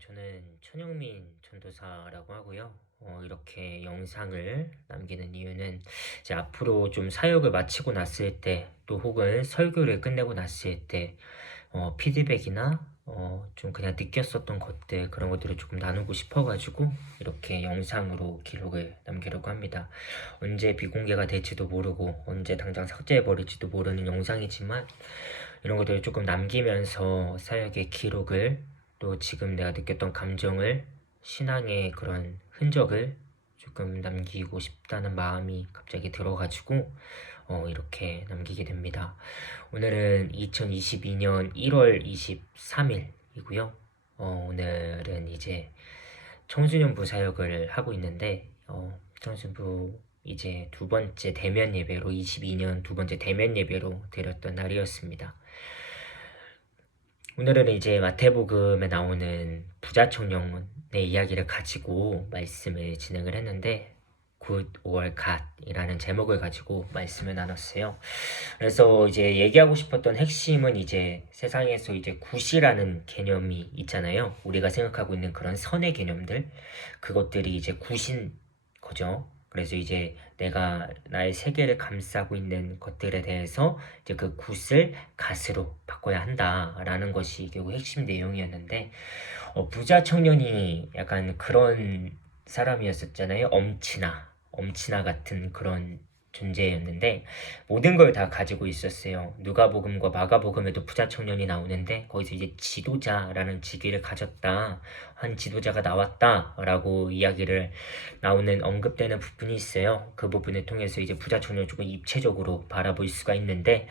저는 천영민 전도사라고 하고요. 이렇게 영상을 남기는 이유는 이제 앞으로 좀 사역을 마치고 났을 때, 또 혹은 설교를 끝내고 났을 때, 피드백이나 좀 그냥 느꼈었던 것들, 그런 것들을 조금 나누고 싶어가지고 이렇게 영상으로 기록을 남기려고 합니다. 언제 비공개가 될지도 모르고 언제 당장 삭제해버릴지도 모르는 영상이지만, 이런 것들을 조금 남기면서 사역의 기록을, 또 지금 내가 느꼈던 감정을, 신앙의 그런 흔적을 조금 남기고 싶다는 마음이 갑자기 들어가지고 이렇게 남기게 됩니다. 오늘은 2022년 1월 23일이고요. 오늘은 이제 청소년부 사역을 하고 있는데, 청소년부 이제 두 번째 대면 예배로, 22년 두 번째 대면 예배로 드렸던 날이었습니다. 오늘은 이제 마태복음에 나오는 부자 청년의 이야기를 가지고 말씀을 진행을 했는데, Good or God이라는 제목을 가지고 말씀을 나눴어요. 그래서 이제 얘기하고 싶었던 핵심은, 이제 세상에서 이제 굿이라는 개념이 있잖아요. 우리가 생각하고 있는 그런 선의 개념들, 그것들이 이제 굿인 거죠. 그래서 이제 내가 나의 세계를 감싸고 있는 것들에 대해서 이제 그 굿을 갓으로 바꿔야 한다라는 것이 결국 핵심 내용이었는데, 부자 청년이 약간 그런 사람이었었잖아요. 엄친아 같은 그런 존재였는데, 모든 걸 다 가지고 있었어요. 누가복음과 마가복음에도 부자 청년이 나오는데, 거기서 이제 지도자라는 직위를 가졌다, 한 지도자가 나왔다라고 이야기를 나오는, 언급되는 부분이 있어요. 그 부분을 통해서 이제 부자 청년을 조금 입체적으로 바라볼 수가 있는데,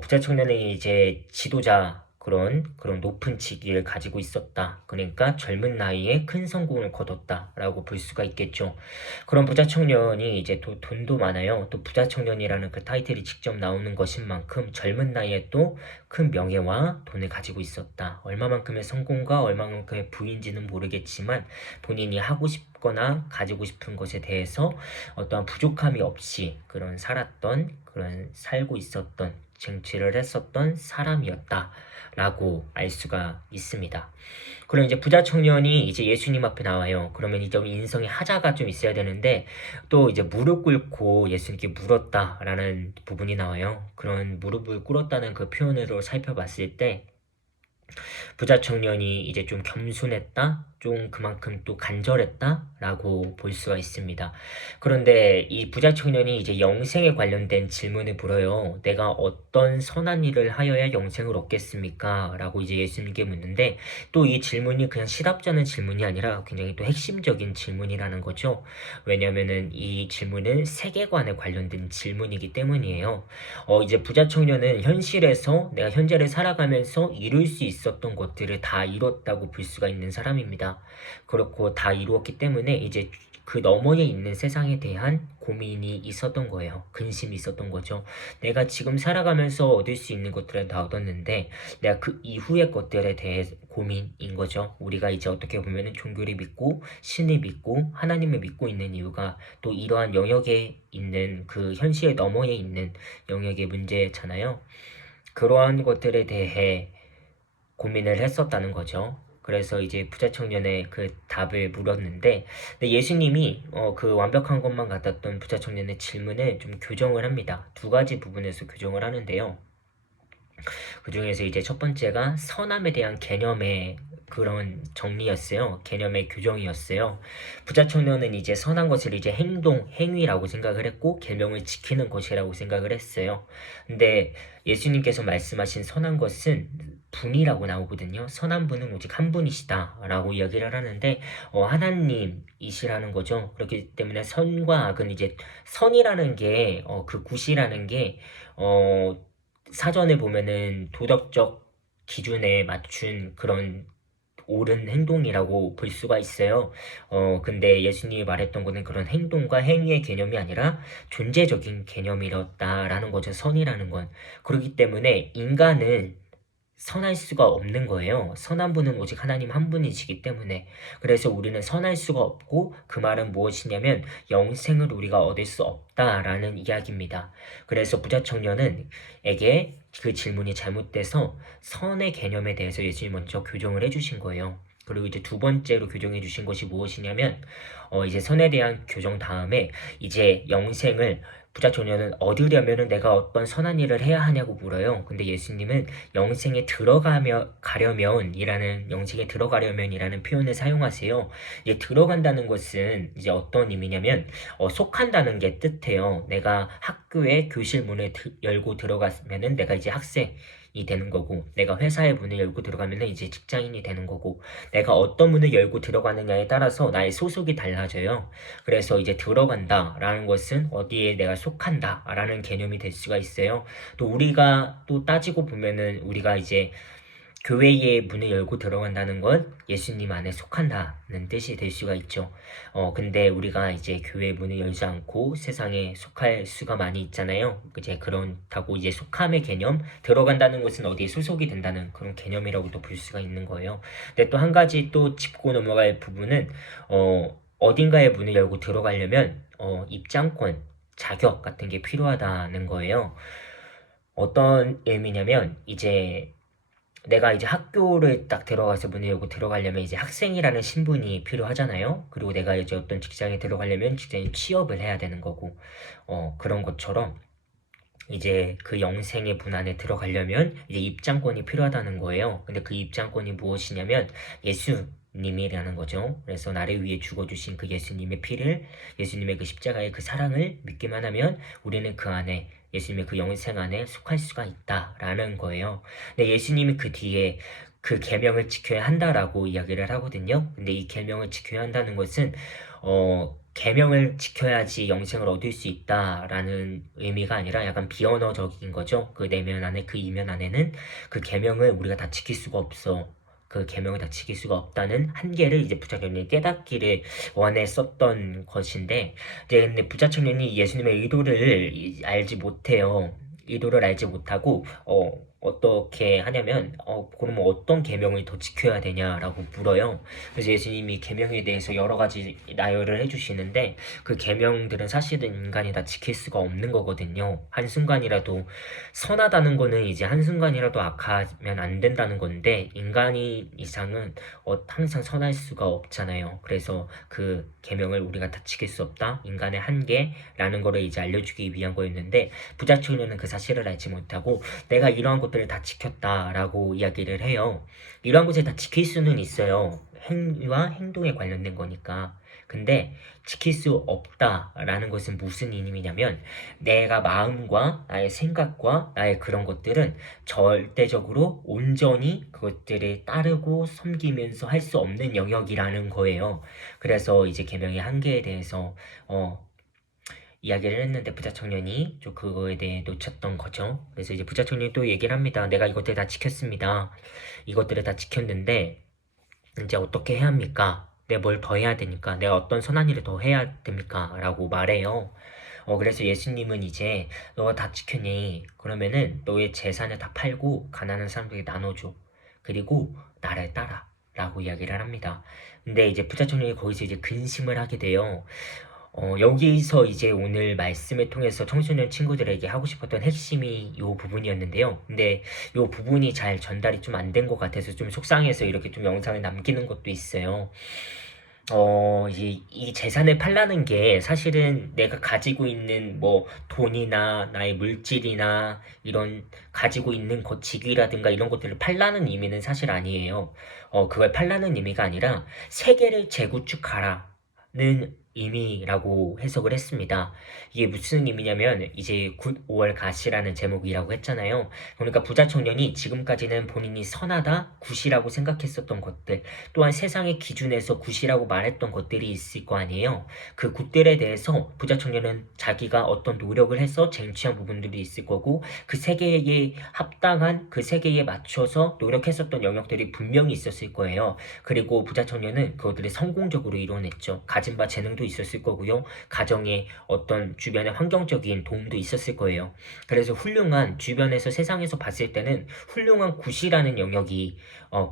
부자 청년이 이제 지도자, 그런 높은 직위를 가지고 있었다. 그러니까 젊은 나이에 큰 성공을 거뒀다라고 볼 수가 있겠죠. 그런 부자 청년이 이제 또 돈도 많아요. 또 부자 청년이라는 그 타이틀이 직접 나오는 것인 만큼 젊은 나이에 또 큰 명예와 돈을 가지고 있었다. 얼마만큼의 성공과 얼마만큼의 부인지는 모르겠지만, 본인이 하고 싶거나 가지고 싶은 것에 대해서 어떠한 부족함이 없이 그런 살고 있었던, 쟁취를 했었던 사람이었다 라고 알 수가 있습니다. 그럼 이제 부자 청년이 이제 예수님 앞에 나와요. 그러면 이제 인성의 하자가 좀 있어야 되는데, 또 이제 무릎 꿇고 예수님께 물었다라는 부분이 나와요. 그런 무릎을 꿇었다는 그 표현으로 살펴봤을 때, 부자 청년이 이제 좀 겸손했다, 좀 그만큼 또 간절했다라고 볼 수가 있습니다. 그런데 이 부자 청년이 이제 영생에 관련된 질문을 물어요. 내가 어떤 선한 일을 하여야 영생을 얻겠습니까? 라고 이제 예수님께 묻는데, 또 이 질문이 그냥 시답잖은 질문이 아니라 굉장히 또 핵심적인 질문이라는 거죠. 왜냐면은 이 질문은 세계관에 관련된 질문이기 때문이에요. 이제 부자 청년은 현실에서 내가 현재를 살아가면서 이룰 수 있었던 것들을 다 이뤘다고 볼 수가 있는 사람입니다. 그렇고 다 이루었기 때문에 이제 그 너머에 있는 세상에 대한 고민이 있었던 거예요. 근심이 있었던 거죠. 내가 지금 살아가면서 얻을 수 있는 것들은 다 얻었는데, 내가 그 이후의 것들에 대해 고민인 거죠. 우리가 이제 어떻게 보면은 종교를 믿고 신을 믿고 하나님을 믿고 있는 이유가 또 이러한 영역에 있는, 그 현실의 너머에 있는 영역의 문제잖아요. 그러한 것들에 대해 고민을 했었다는 거죠. 그래서 이제 부자 청년의 그 답을 물었는데, 근데 예수님이 그 완벽한 것만 같았던 부자 청년의 질문을 좀 교정을 합니다. 두 가지 부분에서 교정을 하는데요. 그 중에서 이제 첫 번째가 선함에 대한 개념의 그런 정리였어요. 개념의 규정이었어요. 부자 청년은 이제 선한 것을 이제 행위라고 생각을 했고, 계명을 지키는 것이라고 생각을 했어요. 근데 예수님께서 말씀하신 선한 것은 분이라고 나오거든요. 선한 분은 오직 한 분이시다라고 이야기를 하는데, 하나님이시라는 거죠. 그렇기 때문에 선과 악은 이제, 선이라는 게, 그 굿이라는 게, 사전에 보면은 도덕적 기준에 맞춘 그런 옳은 행동이라고 볼 수가 있어요. 근데 예수님이 말했던 거는 그런 행동과 행위의 개념이 아니라 존재적인 개념이었다라는 거죠. 선이라는 건. 그렇기 때문에 인간은 선할 수가 없는 거예요. 선한 분은 오직 하나님 한 분이시기 때문에. 그래서 우리는 선할 수가 없고, 그 말은 무엇이냐면 영생을 우리가 얻을 수 없다라는 이야기입니다. 그래서 부자 청년은 에게 그 질문이 잘못돼서 선의 개념에 대해서 예수님이 먼저 교정을 해주신 거예요. 그리고 이제 두 번째로 교정해 주신 것이 무엇이냐면 이제 선에 대한 교정 다음에 이제 영생을 부자 청년은 얻으려면은 내가 어떤 선한 일을 해야 하냐고 물어요. 근데 예수님은 영생에 들어가려면이라는 표현을 사용하세요. 이제 들어간다는 것은 이제 어떤 의미냐면 속한다는 게 뜻해요. 내가 학교에 교실 문을 열고 들어갔으면은 내가 이제 학생이 되는 거고, 내가 회사의 문을 열고 들어가면은 이제 직장인이 되는 거고, 내가 어떤 문을 열고 들어가느냐에 따라서 나의 소속이 달라져요. 그래서 이제 들어간다라는 것은 어디에 내가 속한다라는 개념이 될 수가 있어요. 또 우리가 또 따지고 보면은 우리가 이제 교회의 문을 열고 들어간다는 건 예수님 안에 속한다는 뜻이 될 수가 있죠. 근데 우리가 이제 교회 문을 열지 않고 세상에 속할 수가 많이 있잖아요. 이제 그렇다고 이제 속함의 개념, 들어간다는 것은 어디에 소속이 된다는 그런 개념이라고도 볼 수가 있는 거예요. 근데 또 한 가지 또 짚고 넘어갈 부분은, 어딘가에 문을 열고 들어가려면, 입장권, 자격 같은 게 필요하다는 거예요. 어떤 의미냐면, 내가 이제 학교를 딱 들어가서 문을 열고 들어가려면 이제 학생이라는 신분이 필요하잖아요. 그리고 내가 이제 어떤 직장에 들어가려면 직장에 취업을 해야 되는 거고, 그런 것처럼 이제 그 영생의 문 안에 들어가려면 이제 입장권이 필요하다는 거예요. 근데 그 입장권이 무엇이냐면 예수님이라는 거죠. 그래서 나를 위해 죽어주신 그 예수님의 피를, 예수님의 그 십자가의 그 사랑을 믿기만 하면 우리는 그 안에, 예수님의 그 영생 안에 속할 수가 있다라는 거예요. 근데 예수님이 그 뒤에 그 계명을 지켜야 한다라고 이야기를 하거든요. 근데 이 계명을 지켜야 한다는 것은 계명을 지켜야지 영생을 얻을 수 있다라는 의미가 아니라 약간 비언어적인 거죠. 그 내면 안에, 그 이면 안에는 그 계명을 우리가 다 지킬 수가 없어. 그 계명을 다 지킬 수가 없다는 한계를 이제 부자 청년이 깨닫기를 원했었던 것인데, 이제 근데 부자 청년이 예수님의 알지 못해요. 의도를 알지 못하고 어떻게 하냐면 그러면 어떤 계명을 더 지켜야 되냐라고 물어요. 그래서 예수님이 계명에 대해서 여러 가지 나열을 해주시는데, 그 계명들은 사실은 인간이 다 지킬 수가 없는 거거든요. 한순간이라도 선하다는 거는 이제 한순간이라도 악하면 안 된다는 건데, 인간이 이상은 항상 선할 수가 없잖아요. 그래서 그 계명을 우리가 다 지킬 수 없다, 인간의 한계라는 거를 이제 알려주기 위한 거였는데, 부자 청년은 그 사실을 알지 못하고 내가 이러한 것들을 다 지켰다라고 이야기를 해요. 이러한 것을 다 지킬 수는 있어요. 행위와 행동에 관련된 거니까. 근데 지킬 수 없다라는 것은 무슨 의미냐면, 내가 마음과 나의 생각과 나의 그런 것들은 절대적으로 온전히 그것들을 따르고 섬기면서 할 수 없는 영역이라는 거예요. 그래서 이제 계명의 한계에 대해서 이야기를 했는데 부자 청년이 좀 그거에 대해 놓쳤던 거죠. 그래서 이제 부자 청년이 또 얘기를 합니다. 내가 이것들 다 지켰습니다. 이것들을 다 지켰는데 이제 어떻게 해야 합니까? 내가 뭘 더 해야 되니까, 내가 어떤 선한 일을 더 해야 됩니까? 라고 말해요. 그래서 예수님은 이제 너가 다 지켰니? 그러면은 너의 재산을 다 팔고 가난한 사람들에게 나눠줘. 그리고 나를 따라. 라고 이야기를 합니다. 근데 이제 부자 청년이 거기서 이제 근심을 하게 돼요. 여기서 이제 오늘 말씀을 통해서 청소년 친구들에게 하고 싶었던 핵심이 이 부분이었는데요. 근데 이 부분이 잘 전달이 좀 안 된 것 같아서 좀 속상해서 이렇게 좀 영상을 남기는 것도 있어요. 이 재산을 팔라는 게 사실은 내가 가지고 있는 뭐 돈이나 나의 물질이나 이런 가지고 있는 것, 직위라든가 이런 것들을 팔라는 의미는 사실 아니에요. 그걸 팔라는 의미가 아니라 세계를 재구축하라는 의미라고 해석을 했습니다. 이게 무슨 의미냐면 이제 굿 5월 갓이라는 제목이라고 했잖아요. 그러니까 부자 청년이 지금까지는 본인이 선하다, 굿이라고 생각했었던 것들, 또한 세상의 기준에서 굿이라고 말했던 것들이 있을 거 아니에요. 그 굿들에 대해서 부자 청년은 자기가 어떤 노력을 해서 쟁취한 부분들이 있을 거고, 그 세계에 합당한, 그 세계에 맞춰서 노력했었던 영역들이 분명히 있었을 거예요. 그리고 부자 청년은 그것들을 성공적으로 이뤄냈죠. 가진 바 재능도 있었을 거고요. 가정에 어떤 주변의 환경적인 도움도 있었을 거예요. 그래서 훌륭한, 주변에서 세상에서 봤을 때는 훌륭한 굿이라는 영역이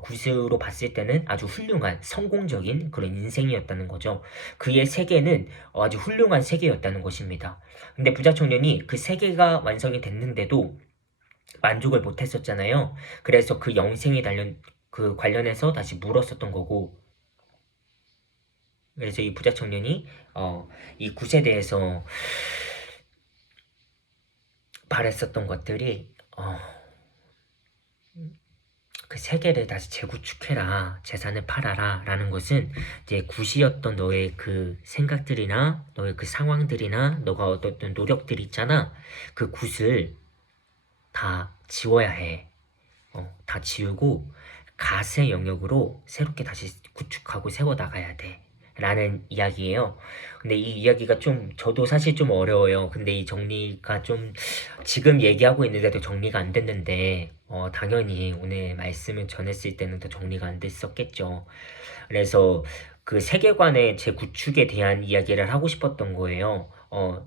굿으로 봤을 때는 아주 훌륭한 성공적인 그런 인생이었다는 거죠. 그의 세계는 아주 훌륭한 세계였다는 것입니다. 근데 부자 청년이 그 세계가 완성이 됐는데도 만족을 못했었잖아요. 그래서 그 영생에 그 관련해서 다시 물었었던 거고, 그래서 이 부자 청년이 이 굿에 대해서 말했었던 것들이 그 세계를 다시 재구축해라, 재산을 팔아라 라는 것은 이제 굿이었던 너의 그 생각들이나 너의 그 상황들이나 너가 얻었던 노력들이 있잖아. 그 굿을 다 지워야 해. 다 지우고 갓의 영역으로 새롭게 다시 구축하고 세워나가야 돼. 라는 이야기예요. 근데 이 이야기가 좀, 저도 사실 좀 어려워요. 근데 이 정리가 좀, 지금 얘기하고 있는데도 정리가 안 됐는데, 당연히 오늘 말씀을 전했을 때는 더 정리가 안 됐었겠죠. 그래서 그 세계관의 재구축에 대한 이야기를 하고 싶었던 거예요.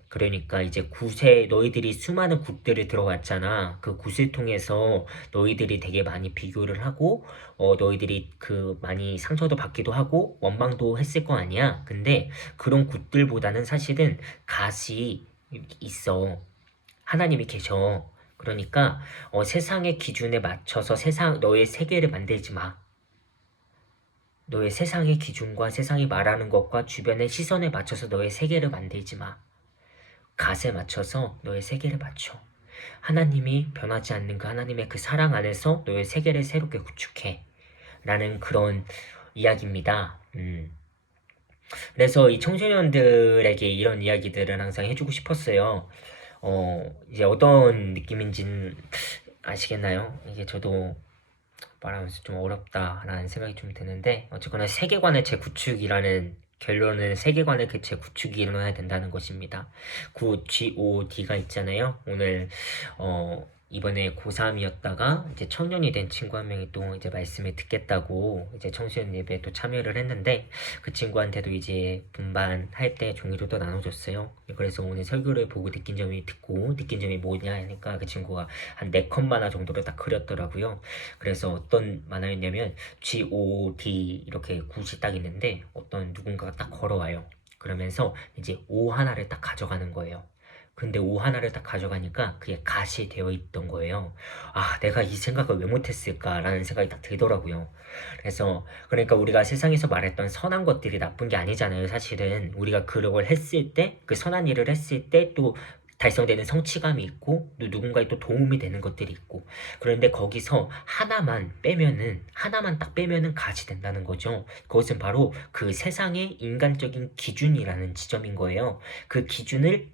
그러니까 이제 굿에 너희들이 수많은 굿들을 들어왔잖아. 그 굿을 통해서 너희들이 되게 많이 비교를 하고, 너희들이 그 많이 상처도 받기도 하고, 원망도 했을 거 아니야. 근데 그런 굿들보다는 사실은 갓이 있어. 하나님이 계셔. 그러니까 세상의 기준에 맞춰서 너의 세계를 만들지 마. 너의 세상의 기준과 세상이 말하는 것과 주변의 시선에 맞춰서 너의 세계를 만들지 마. 갓에 맞춰서 너의 세계를 맞춰. 하나님이 변하지 않는 그 하나님의 그 사랑 안에서 너의 세계를 새롭게 구축해. 라는 그런 이야기입니다. 그래서 이 청소년들에게 이런 이야기들을 항상 해주고 싶었어요. 이제 어떤 느낌인지는 아시겠나요? 이게 저도 말하면서 좀 어렵다라는 생각이 좀 드는데, 어쨌거나 세계관의 재구축이라는 결론은 세계관의 그 재구축이 일어나야 된다는 것입니다. GOD가 있잖아요. 오늘 이번에 고3이었다가 이제 청년이 된 친구 한 명이 또 이제 말씀을 듣겠다고 이제 청소년 예배에 또 참여를 했는데, 그 친구한테도 이제 분반할 때 종이를 또 나눠줬어요. 그래서 오늘 설교를 보고 느낀 점이 뭐냐 하니까 그 친구가 한 4컷 만화 정도를 딱 그렸더라고요. 그래서 어떤 만화였냐면 GOD 이렇게 굿이 딱 있는데 어떤 누군가가 딱 걸어와요. 그러면서 이제 O 하나를 딱 가져가는 거예요. 근데 O 하나를 딱 가져가니까 그게 갓이 되어 있던 거예요. 아, 내가 이 생각을 왜 못했을까라는 생각이 딱 들더라고요. 그래서 그러니까 우리가 세상에서 말했던 선한 것들이 나쁜 게 아니잖아요. 사실은 우리가 그걸 했을 때, 그 선한 일을 했을 때 또 달성되는 성취감이 있고 또 누군가에 또 도움이 되는 것들이 있고, 그런데 거기서 하나만 딱 빼면은 갓이 된다는 거죠. 그것은 바로 그 세상의 인간적인 기준이라는 지점인 거예요. 그 기준을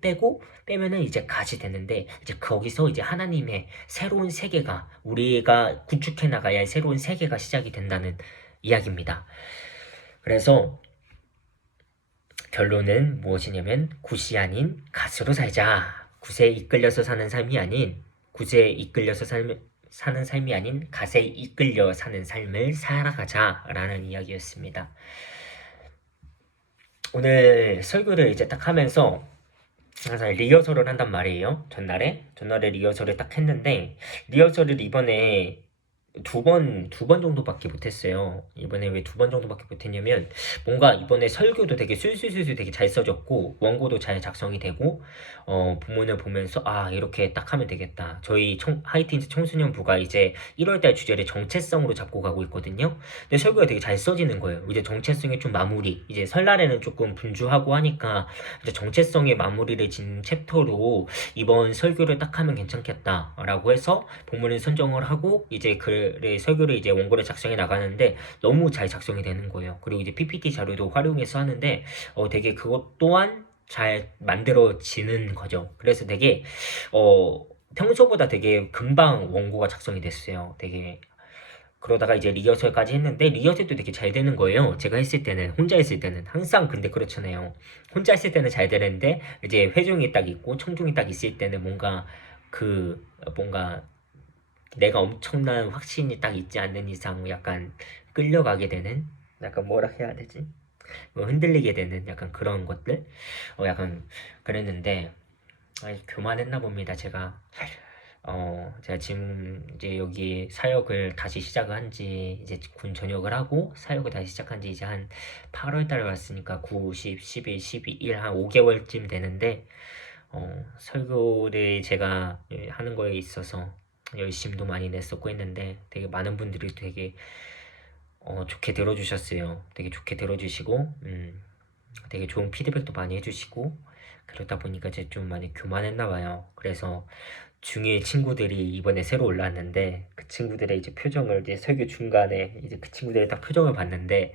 빼면은 이제 갓이 되는데, 이제 거기서 이제 하나님의 새로운 세계가, 우리가 구축해 나가야 할 새로운 세계가 시작이 된다는 이야기입니다. 그래서 결론은 무엇이냐면 굿이 아닌 갓으로 살자. 굿에 이끌려서 사는 삶이 아닌 굿에 이끌려서 사는 삶이 아닌 갓에 이끌려 사는 삶을 살아가자라는 이야기였습니다. 오늘 설교를 이제 딱 하면서 항상 리허설을 한단 말이에요. 전날에 리허설을 딱 했는데, 리허설을 이번에 두 번 정도밖에 못했어요. 이번에 왜 2번 정도밖에 못했냐면, 뭔가 이번에 설교도 되게 술술술술 되게 잘 써졌고, 원고도 잘 작성이 되고, 본문을 보면서, 아, 이렇게 딱 하면 되겠다. 저희 하이틴스 청소년부가 이제 1월달 주제를 정체성으로 잡고 가고 있거든요. 근데 설교가 되게 잘 써지는 거예요. 이제 정체성의 좀 마무리, 이제 설날에는 조금 분주하고 하니까, 이제 정체성의 마무리를 짓는 챕터로 이번 설교를 딱 하면 괜찮겠다라고 해서 본문을 선정을 하고, 이제 설교를 이제 원고를 작성해 나가는데 너무 잘 작성이 되는 거예요. 그리고 이제 PPT 자료도 활용해서 하는데 되게 그것 또한 잘 만들어지는 거죠. 그래서 되게 평소보다 되게 금방 원고가 작성이 됐어요. 되게 그러다가 이제 리허설까지 했는데, 리허설도 되게 잘 되는 거예요. 제가 했을 때는, 혼자 했을 때는 항상 근데 그렇잖아요. 혼자 했을 때는 잘 되는데 이제 회중이 딱 있고 청중이 딱 있을 때는 뭔가 내가 엄청난 확신이 딱 있지 않는 이상 약간 끌려가게 되는, 약간 뭐라 해야 되지? 뭐 흔들리게 되는 약간 그런 것들? 약간 그랬는데, 교만했나 봅니다, 제가. 제가 지금 이제 여기 사역을 다시 시작을 한지, 이제 군 전역을 하고 사역을 다시 시작한 지 이제 한 8월 달에 왔으니까 9, 10, 11, 12, 1, 한 5개월쯤 되는데, 설교를 제가 하는 거에 있어서 열심도 많이 냈었고 했는데, 되게 많은 분들이 되게 좋게 들어주셨어요. 되게 좋게 들어주시고, 되게 좋은 피드백도 많이 해주시고, 그러다 보니까 이제 좀 많이 교만했나 봐요. 그래서 중1 친구들이 이번에 새로 올라왔는데, 그 친구들의 이제 표정을 이제 설교 중간에 이제 그 친구들의 딱 표정을 봤는데,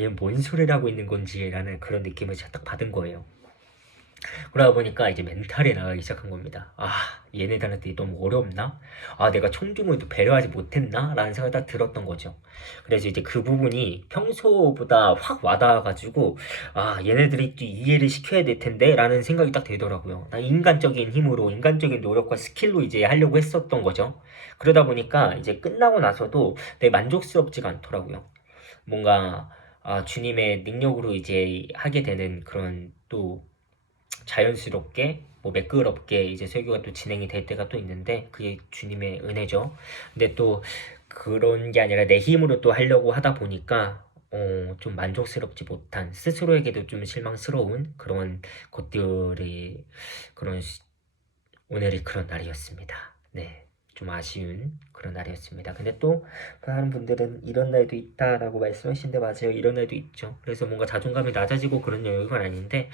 얘 뭔 소리를 하고 있는 건지라는 그런 느낌을 제가 딱 받은 거예요. 그러다 보니까 이제 멘탈이 나가기 시작한 겁니다. 아, 얘네들한테 너무 어렵나? 아, 내가 청중을 또 배려하지 못했나? 라는 생각이 딱 들었던 거죠. 그래서 이제 그 부분이 평소보다 확 와닿아가지고, 아, 얘네들이 또 이해를 시켜야 될 텐데? 라는 생각이 딱 들더라고요. 나 인간적인 힘으로, 인간적인 노력과 스킬로 이제 하려고 했었던 거죠. 그러다 보니까 이제 끝나고 나서도 되게 만족스럽지가 않더라고요. 뭔가, 아, 주님의 능력으로 이제 하게 되는 그런 또 자연스럽게 뭐 매끄럽게 이제 설교가 또 진행이 될 때가 또 있는데 그게 주님의 은혜죠. 근데 또 그런 게 아니라 내 힘으로 또 하려고 하다 보니까 좀 만족스럽지 못한 스스로에게도 좀 실망스러운 그런 것들이 그런 오늘이 그런 날이었습니다. 네. 좀 아쉬운 그런 날이었습니다. 근데 또 다른 분들은 이런 날도 있다라고 말씀하시는데 맞아요. 이런 날도 있죠. 그래서 뭔가 자존감이 낮아지고 그런 영역은 아닌데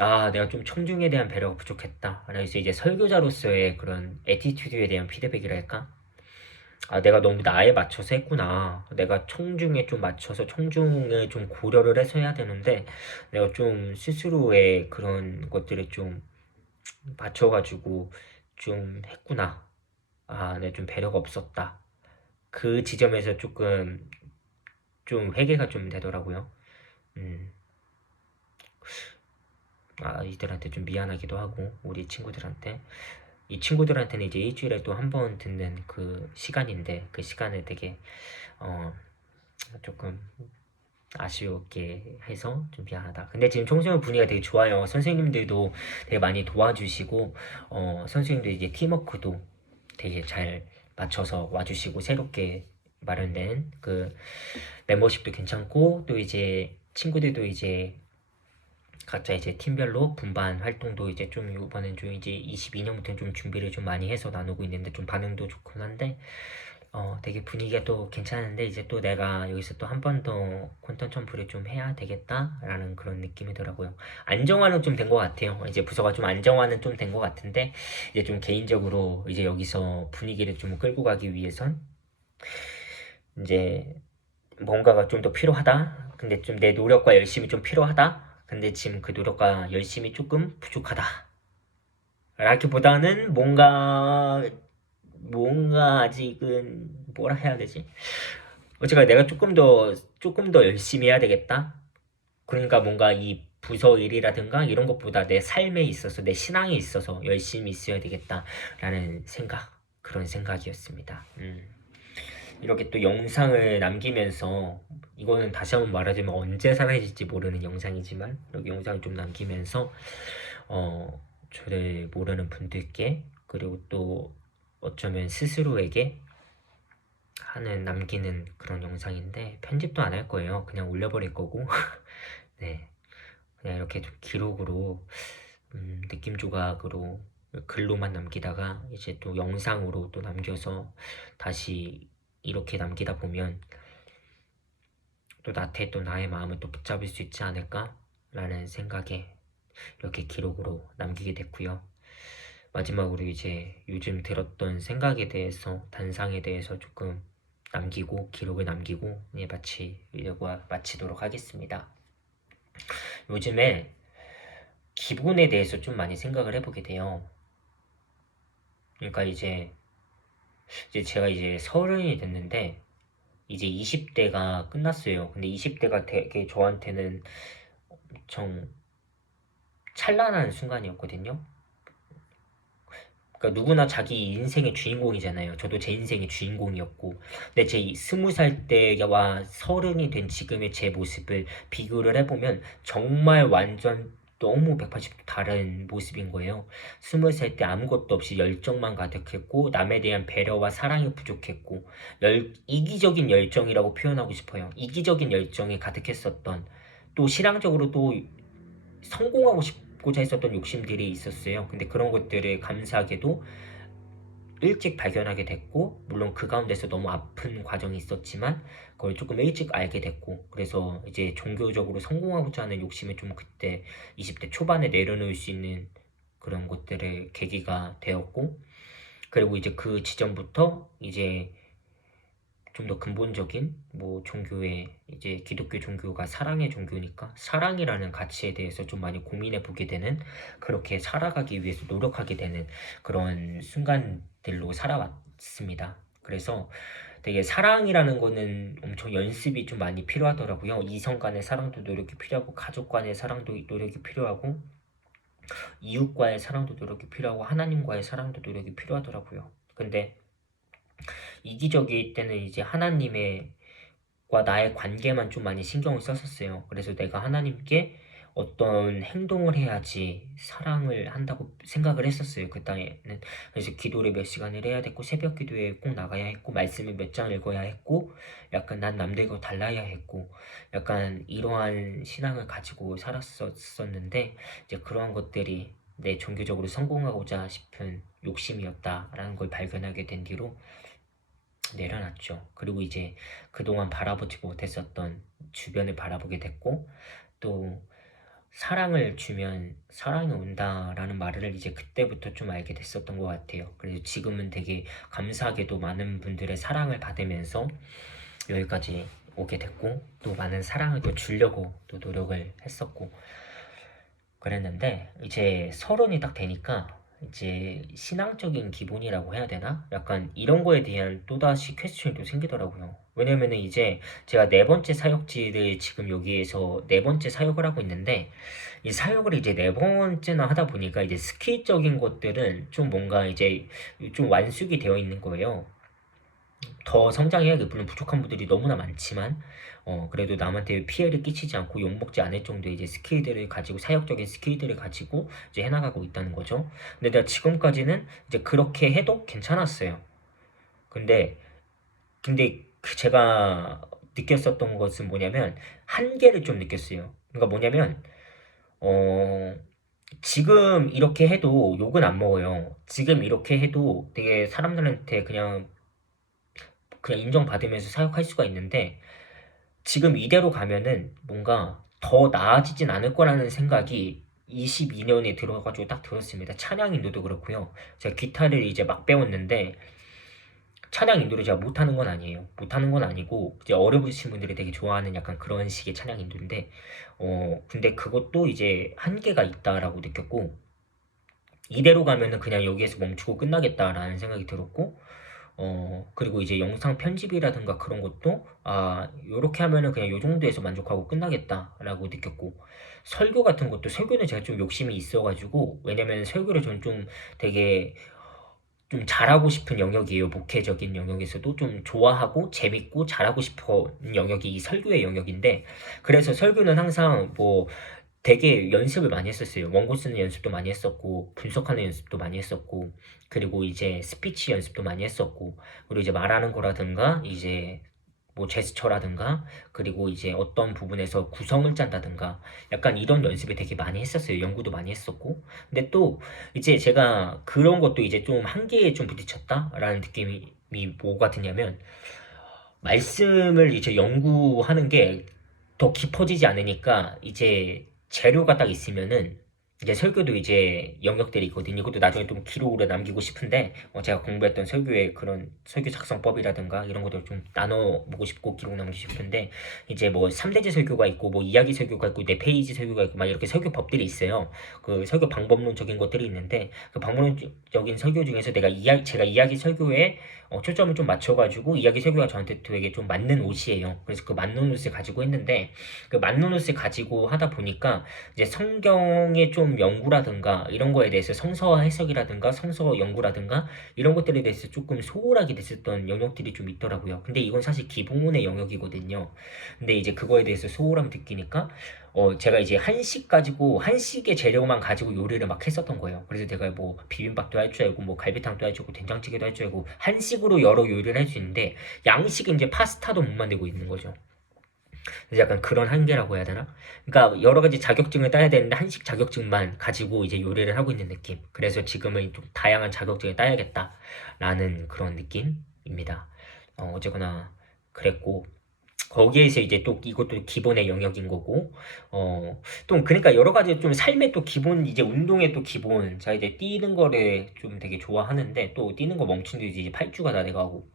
아 내가 좀 청중에 대한 배려가 부족했다. 그래서 이제 설교자로서의 그런 애티튜드에 대한 피드백이랄까? 아 내가 너무 나에 맞춰서 했구나. 내가 청중에 좀 맞춰서 청중을 좀 고려를 해서 해야 되는데 내가 좀 스스로의 그런 것들을 좀 맞춰가지고 좀 했구나. 아, 내가 좀 배려가 없었다. 그 지점에서 조금 좀 회개가 좀 되더라고요. 음, 아, 이들한테 좀 미안하기도 하고, 우리 친구들한테. 이 친구들한테는 이제 일주일에 또 한 번 듣는 그 시간인데, 그 시간을 되게, 어, 조금 아쉬웠게 해서 좀 미안하다. 근데 지금 청소년 분위기가 되게 좋아요. 선생님들도 되게 많이 도와주시고, 선생님들 이제 팀워크도 되게 잘 맞춰서 와주시고, 새롭게 마련된 그 멤버십도 괜찮고, 또 이제 친구들도 이제 각자 이제 팀별로 분반 활동도 이제 좀 이번엔 좀 이제 22년부터는 좀 준비를 좀 많이 해서 나누고 있는데 좀 반응도 좋긴 한데 되게 분위기가 또 괜찮은데 이제 또 내가 여기서 또 한 번 더 콘텐츠 첨부를 좀 해야 되겠다라는 그런 느낌이더라고요. 안정화는 좀 된 것 같아요. 이제 부서가 좀 안정화는 좀 된 것 같은데 이제 좀 개인적으로 이제 여기서 분위기를 좀 끌고 가기 위해선 이제 뭔가가 좀 더 필요하다. 근데 좀 내 노력과 열심이 좀 필요하다. 근데 지금 그 노력과 열심이 조금 부족하다. 라기보다는 뭔가 아직은 뭐라 해야 되지? 어쨌든 내가 조금 더 열심히 해야 되겠다. 그러니까 뭔가 이 부서 일이라든가 이런 것보다 내 삶에 있어서 내 신앙에 있어서 열심히 있어야 되겠다라는 생각 그런 생각이었습니다. 이렇게 또 영상을 남기면서 이거는 다시 한번 말하자면 언제 사라질지 모르는 영상이지만 여기 영상을 좀 남기면서 저를 모르는 분들께 그리고 또 어쩌면 스스로에게 남기는 그런 영상인데 편집도 안 할 거예요. 그냥 올려버릴 거고 네 그냥 이렇게 좀 기록으로 느낌 조각으로 글로만 남기다가 이제 또 영상으로 또 남겨서 다시 이렇게 남기다 보면 또 나한테 또 나의 마음을 또 붙잡을 수 있지 않을까? 라는 생각에 이렇게 기록으로 남기게 됐고요. 마지막으로 이제 요즘 들었던 생각에 대해서 단상에 대해서 조금 남기고 기록을 남기고 마치도록 하겠습니다. 요즘에 기본에 대해서 좀 많이 생각을 해보게 돼요. 그러니까 이제 제가 이제 서른이 됐는데 이제 20대가 끝났어요. 근데 20대가 되게 저한테는 엄청 찬란한 순간이었거든요. 그러니까 누구나 자기 인생의 주인공이잖아요. 저도 제 인생의 주인공이었고. 근데 제 20살 때와 서른이 된 지금의 제 모습을 비교를 해보면 정말 완전 너무 180도 다른 모습인 거예요. 20살 때 아무것도 없이 열정만 가득했고, 남에 대한 배려와 사랑이 부족했고, 이기적인 열정이라고 표현하고 싶어요. 이기적인 열정이 가득했었던, 또 실향적으로 또 성공하고 싶고자 했었던 욕심들이 있었어요. 근데 그런 것들을 감사하게도 일찍 발견하게 됐고, 물론 그 가운데서 너무 아픈 과정이 있었지만 그걸 조금 일찍 알게 됐고, 그래서 이제 종교적으로 성공하고자 하는 욕심을 좀 그때 20대 초반에 내려놓을 수 있는 그런 것들을 계기가 되었고, 그리고 이제 그 지점부터 이제 좀 더 근본적인 뭐 종교의 이제 기독교 종교가 사랑의 종교니까 사랑이라는 가치에 대해서 좀 많이 고민해 보게 되는, 그렇게 살아가기 위해서 노력하게 되는 그런 순간들로 살아왔습니다. 그래서 되게 사랑이라는 거는 엄청 연습이 좀 많이 필요하더라고요. 이성 간의 사랑도 노력이 필요하고, 가족 간의 사랑도 노력이 필요하고, 이웃과의 사랑도 노력이 필요하고, 하나님과의 사랑도 노력이 필요하더라고요. 근데 이기적일 때는 이제 하나님의 과 나의 관계만 좀 많이 신경을 썼었어요. 그래서 내가 하나님께 어떤 행동을 해야지 사랑을 한다고 생각을 했었어요. 그 땅에는. 그래서 기도를 몇 시간을 해야 됐고, 새벽 기도에 꼭 나가야 했고, 말씀을 몇 장 읽어야 했고, 약간 난 남들과 달라야 했고, 약간 이러한 신앙을 가지고 살았었는데, 이제 그러한 것들이 내 종교적으로 성공하고자 싶은 욕심이었다라는 걸 발견하게 된 뒤로 내려놨죠. 그리고 이제 그동안 바라보지 못했었던 주변을 바라보게 됐고, 또 사랑을 주면 사랑이 온다라는 말을 이제 그때부터 좀 알게 됐었던 것 같아요. 그래서 지금은 되게 감사하게도 많은 분들의 사랑을 받으면서 여기까지 오게 됐고, 또 많은 사랑을 또 주려고 또 노력을 했었고 그랬는데, 이제 서른이 딱 되니까 이제 신앙적인 기본이라고 해야 되나? 약간 이런 거에 대한 또다시 퀘스천이 또 생기더라고요. 왜냐면은 이제 제가 네 번째 사역지를 지금 여기에서 네 번째 사역을 하고 있는데, 이 사역을 이제 네 번째나 하다 보니까 이제 스킬적인 것들은 좀 뭔가 이제 좀 완숙이 되어 있는 거예요. 더 성장해야겠, 물론 부족한 분들이 너무나 많지만 그래도 남한테 피해를 끼치지 않고 욕먹지 않을 정도의 이제 스킬들을 가지고, 사역적인 스킬들을 가지고 이제 해나가고 있다는 거죠. 근데 내가 지금까지는 이제 그렇게 해도 괜찮았어요. 근데 제가 느꼈었던 것은 뭐냐면, 한계를 좀 느꼈어요. 그러니까 뭐냐면 지금 이렇게 해도 욕은 안 먹어요. 지금 이렇게 해도 되게 사람들한테 그냥 인정받으면서 사역할 수가 있는데, 지금 이대로 가면은 뭔가 더 나아지진 않을 거라는 생각이 22년에 들어가지고 딱 들었습니다. 찬양 인도도 그렇고요. 제가 기타를 이제 막 배웠는데, 찬양 인도를 제가 못하는 건 아니에요. 못하는 건 아니고, 이제 어려우신 분들이 되게 좋아하는 약간 그런 식의 찬양 인도인데, 근데 그것도 이제 한계가 있다라고 느꼈고, 이대로 가면은 그냥 여기에서 멈추고 끝나겠다라는 생각이 들었고, 그리고 이제 영상 편집이라든가 그런 것도, 요렇게 하면은 그냥 요 정도에서 만족하고 끝나겠다라고 느꼈고, 설교 같은 것도, 설교는 제가 좀 욕심이 있어가지고, 왜냐면 설교를 저는 좀 되게 좀 잘하고 싶은 영역이에요. 목회적인 영역에서도 좀 좋아하고 재밌고 잘하고 싶은 영역이 이 설교의 영역인데, 그래서 설교는 항상 뭐 되게 연습을 많이 했었어요. 원고 쓰는 연습도 많이 했었고, 분석하는 연습도 많이 했었고, 그리고 이제 스피치 연습도 많이 했었고, 그리고 이제 말하는 거라든가, 이제 뭐 제스처라든가, 그리고 이제 어떤 부분에서 구성을 짠다든가, 약간 이런 연습을 되게 많이 했었어요. 연구도 많이 했었고. 근데 또 이제 제가 그런 것도 이제 좀 한계에 좀 부딪혔다라는 느낌이 뭐 같으냐면, 말씀을 이제 연구하는 게 더 깊어지지 않으니까, 이제 재료가 딱 있으면은, 이제 설교도 이제 영역들이 있거든요. 이것도 나중에 좀 기록으로 남기고 싶은데, 제가 공부했던 설교의 그런 설교 작성법이라든가 이런 것들 좀 나눠보고 싶고 기록 남기고 싶은데, 이제 뭐 3대지 설교가 있고, 뭐 이야기 설교가 있고, 4페이지 설교가 있고, 막 이렇게 설교법들이 있어요. 그 설교 방법론적인 것들이 있는데, 그 방법론적인 설교 중에서 제가 이야기 설교에 초점을 좀 맞춰가지고, 이야기 설교가 저한테 되게 좀 맞는 옷이에요. 그래서 그 맞는 옷을 가지고 했는데, 그 맞는 옷을 가지고 하다 보니까 이제 성경의 좀 연구라든가 이런 거에 대해서, 성서 해석이라든가 성서 연구라든가 이런 것들에 대해서 조금 소홀하게 됐었던 영역들이 좀 있더라고요. 근데 이건 사실 기본의 영역이거든요. 근데 이제 그거에 대해서 소홀함 느끼니까 제가 이제 한식의 재료만 가지고 요리를 막 했었던 거예요. 그래서 제가 뭐 비빔밥도 할 줄 알고, 뭐 갈비탕도 할 줄 알고, 된장찌개도 할 줄 알고, 한식으로 여러 요리를 할 수 있는데, 양식은 이제 파스타도 못 만들고 있는 거죠. 그래서 약간 그런 한계라고 해야 되나? 그러니까 여러 가지 자격증을 따야 되는데 한식 자격증만 가지고 이제 요리를 하고 있는 느낌. 그래서 지금은 좀 다양한 자격증을 따야겠다라는 그런 느낌입니다. 어쨌거나 그랬고 거기에서 이제 또 이것도 기본의 영역인 거고, 또 그러니까 여러 가지 좀 삶의 또 기본 이제 운동의 또 기본. 자 이제 뛰는 거를 좀 되게 좋아하는데 또 뛰는 거 멈춘 지 이제 8주가 다 돼가고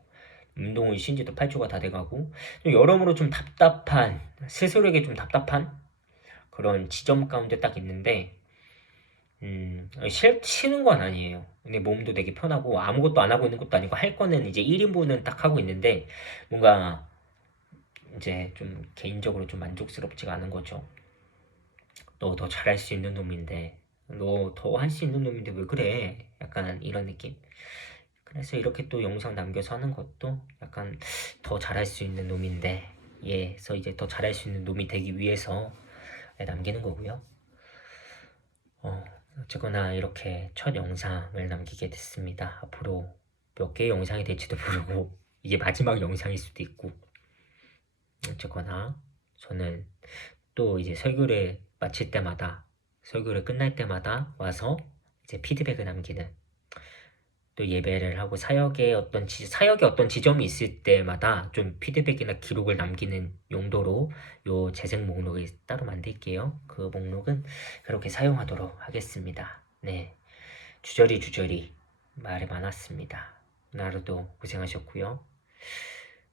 운동을 쉰 지도 8주가 다 돼가고 좀 여러모로 좀 답답한 스스로에게 좀 답답한 그런 지점 가운데 딱 있는데 쉬는 건 아니에요. 근데 몸도 되게 편하고 아무것도 안 하고 있는 것도 아니고 할 거는 이제 1인분은 딱 하고 있는데 뭔가 이제 좀 개인적으로 좀 만족스럽지가 않은 거죠. 너 더 잘할 수 있는 놈인데, 너 더 할 수 있는 놈인데 왜 그래? 약간 이런 느낌. 그래서 이렇게 또 영상 남겨서 하는 것도 약간 더 잘할 수 있는 놈인데, 그래서 이제 더 잘할 수 있는 놈이 되기 위해서 남기는 거고요. 어, 어쨌거나 이렇게 첫 영상을 남기게 됐습니다. 앞으로 몇 개의 영상이 될지도 모르고, 이게 마지막 영상일 수도 있고, 어쨌거나 저는 또 이제 설교를 마칠 때마다 설교를 끝날 때마다 와서 이제 피드백을 남기는 또 예배를 하고 사역에 어떤 지점이 있을 때마다 좀 피드백이나 기록을 남기는 용도로 요 재생 목록을 따로 만들게요. 그 목록은 그렇게 사용하도록 하겠습니다. 네, 주저리 말이 많았습니다. 오늘 하루도 고생하셨고요.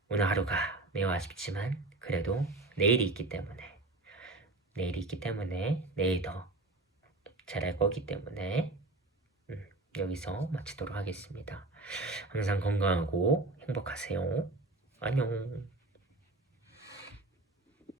오늘 하루가 매우 아쉽지만 그래도 내일이 있기 때문에 내일 더 잘할 거기 때문에 여기서 마치도록 하겠습니다. 항상 건강하고 행복하세요. 안녕.